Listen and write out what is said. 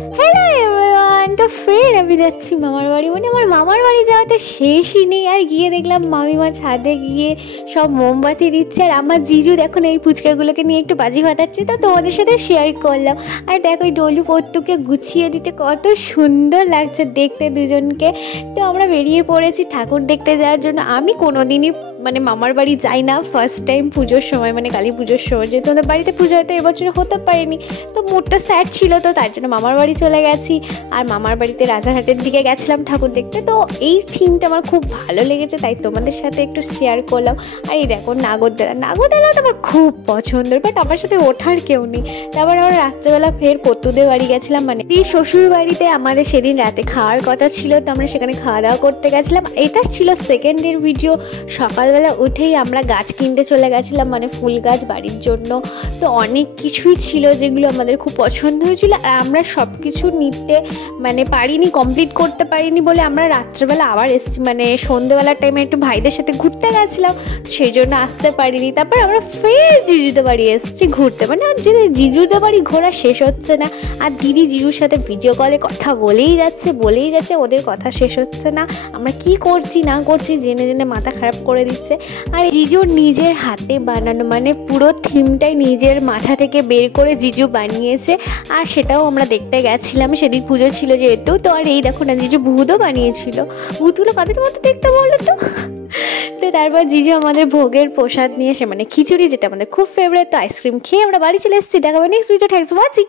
Hello everyone, তো ফের আমি যাচ্ছি মামার বাড়ি। মানে আমার মামার বাড়ি যাওয়া তো শেষই নেই। আর গিয়ে দেখলাম মামিমা ছাদে গিয়ে সব মোমবাতি দিচ্ছে, আর আমার জিজু দেখো এই ফুচকাগুলোকে নিয়ে একটু বাজি ফাটাচ্ছে, তো তোমাদের সাথে শেয়ার করলাম। আর দেখো ওই ডলু পট্টুকে গুছিয়ে দিতে কত সুন্দর লাগছে দেখতে দুজনকে। তো আমরা বেরিয়ে পড়েছি ঠাকুর দেখতে যাওয়ার জন্য। আমি কোনোদিনই মানে মামার বাড়ি যাই না, ফার্স্ট টাইম পুজোর সময়, মানে কালী পুজোর সময়। যেহেতু আমাদের বাড়িতে পুজো হয়তো এবছর হতে পারেনি, তো মুডটা স্যাড ছিল, তো তার জন্য মামার বাড়ি চলে গেছি। আর মামার বাড়িতে রাজারহাটের দিকে গেছিলাম ঠাকুর দেখতে। তো এই থিমটা আমার খুব ভালো লেগেছে, তাই তোমাদের সাথে একটু শেয়ার করলাম। আর এই দেখো নাগরদোলা তো আমার খুব পছন্দের, বাট আমার সাথে ওঠার কেউ নেই। তারপর আমরা রাত্রেবেলা ফের পট্টুদের বাড়ি গেছিলাম, মানে এই শ্বশুর বাড়িতে আমাদের সেদিন রাতে খাওয়ার কথা ছিল, তো আমরা সেখানে খাওয়া দাওয়া করতে গেছিলাম। এটা ছিল সেকেন্ডের ভিডিও। সকালবেলা উঠেই আমরা গাছ কিনতে চলে গেছিলাম, মানে ফুল গাছ বাড়ির জন্য। তো অনেক কিছুই ছিল যেগুলো আমাদের খুব পছন্দ হয়েছিল, আর আমরা সব কিছু নিতে মানে পারিনি, কমপ্লিট করতে পারিনি বলে আমরা রাত্রেবেলা আবার এসেছি। মানে সন্ধ্যেবেলার টাইমে একটু ভাইদের সাথে ঘুরতে গেছিলাম, সেই জন্য আসতে পারিনি। তারপর আমরা ফের জিজুদের বাড়ি এসেছি ঘুরতে। মানে আর যে জিজুদের বাড়ি ঘোরা শেষ হচ্ছে না, আর দিদি জিজুর সাথে ভিডিও কলে কথা বলেই যাচ্ছে, ওদের কথা শেষ হচ্ছে না। আমরা কি করছি না করছি জেনে জেনে মাথা খারাপ করে দিচ্ছে। আর জিজুর নিজের হাতে বানানো, মানে পুরো থিমটাই নিজের মাথা থেকে বের করে জিজু বানিয়েছে, আর সেটাও আমরা দেখতে গেছিলাম। সেদিন পুজো ছিল যেহেতু। তো আর এই দেখো না, জিজু ভূতও বানিয়েছিল। ভূতগুলো কাদের মতো দেখতে বলো তো। তো তারপর জিজু আমাদের ভোগের প্রসাদ নিয়ে এসে, মানে খিচুড়ি, যেটা আমাদের খুব ফেভারিট, তো আইসক্রিম খেয়ে আমরা বাড়ি চলে এসেছি। দেখাবো next video. Thanks for watching.